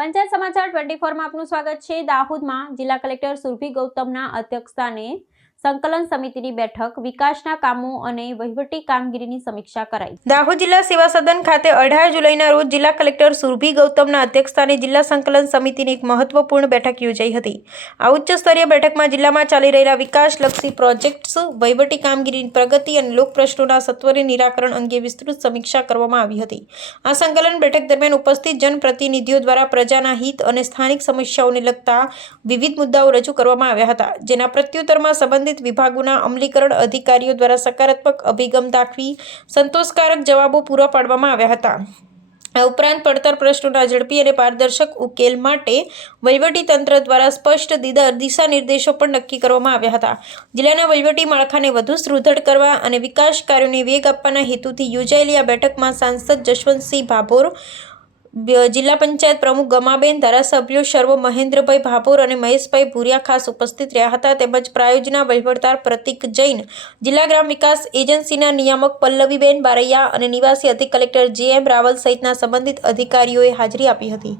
પંચાયત સમાચાર 24 માં આપનું સ્વાગત છે। દાહોદમાં જિલ્લા કલેક્ટર સુરભી ગૌતમના અધ્યક્ષસ્થાને સંકલન સમિતિની બેઠક વિકાસના કામો અને વહીવટી કામગીરીની સમીક્ષા કરાઈ। દાહોદ જિલ્લા સેવા સદન ખાતે 18 જુલાઈના રોજ જિલ્લા કલેક્ટર સુરભી ગૌતમના અધ્યક્ષસ્થાને જિલ્લા સંકલન સમિતિની એક મહત્વપૂર્ણ બેઠક યોજાઈ હતી। આ ઉચ્ચ સ્તરીય બેઠકમાં જિલ્લામાં ચાલી રહેલા વિકાસલક્ષી પ્રોજેક્ટ્સ, વહીવટી કામગીરીની પ્રગતિ અને લોક પ્રશ્નોના સત્વરે નિરાકરણ અંગે વિસ્તૃત સમીક્ષા કરવામાં આવી હતી। આ સંકલન બેઠક દરમિયાન ઉપસ્થિત જનપ્રતિનિધિઓ દ્વારા પ્રજાના હિત અને સ્થાનિક સમસ્યાઓને લગતા વિવિધ મુદ્દાઓ રજૂ કરવામાં આવ્યા હતા, જેના પ્રત્યુત્તરમાં સંબંધિત વિભાગોના અમલીકરણ અધિકારીઓ દ્વારા સકારાત્મક અભિગમ દાખવી સંતોષકારક જવાબો પૂરા પાડવામાં આવ્યા હતા। આ ઉપરાંત પડતર પ્રશ્નોના ઝડપી અને પારદર્શક ઉકેલ માટે વહીવટી તંત્ર દ્વારા સ્પષ્ટ દિશા નિર્દેશો પણ નક્કી કરવામાં આવ્યા હતા। જિલ્લાના વહીવટી માળખાને વધુ સુદૃઢ કરવા અને વિકાસ કાર્યોને વેગ આપવાના હેતુથી યોજાયેલી આ બેઠકમાં સાંસદ જશવંતસિંહ ભાભોર, જિલ્લા પંચાયત પ્રમુખ ગમાબેન, ધારાસભ્યો સર્વ મહેન્દ્રભાઈ ભાભોર અને મહેશભાઈ ભુરિયા ખાસ ઉપસ્થિત રહ્યા હતા। તેમજ પ્રાયોજના વહીવટદાર પ્રતિક જૈન, જિલ્લા ગ્રામ વિકાસ એજન્સીના નિયામક પલ્લવીબેન બારૈયા અને નિવાસી અધિક કલેક્ટર જે.એમ. રાવલ સહિતના સંબંધિત અધિકારીઓએ હાજરી આપી હતી।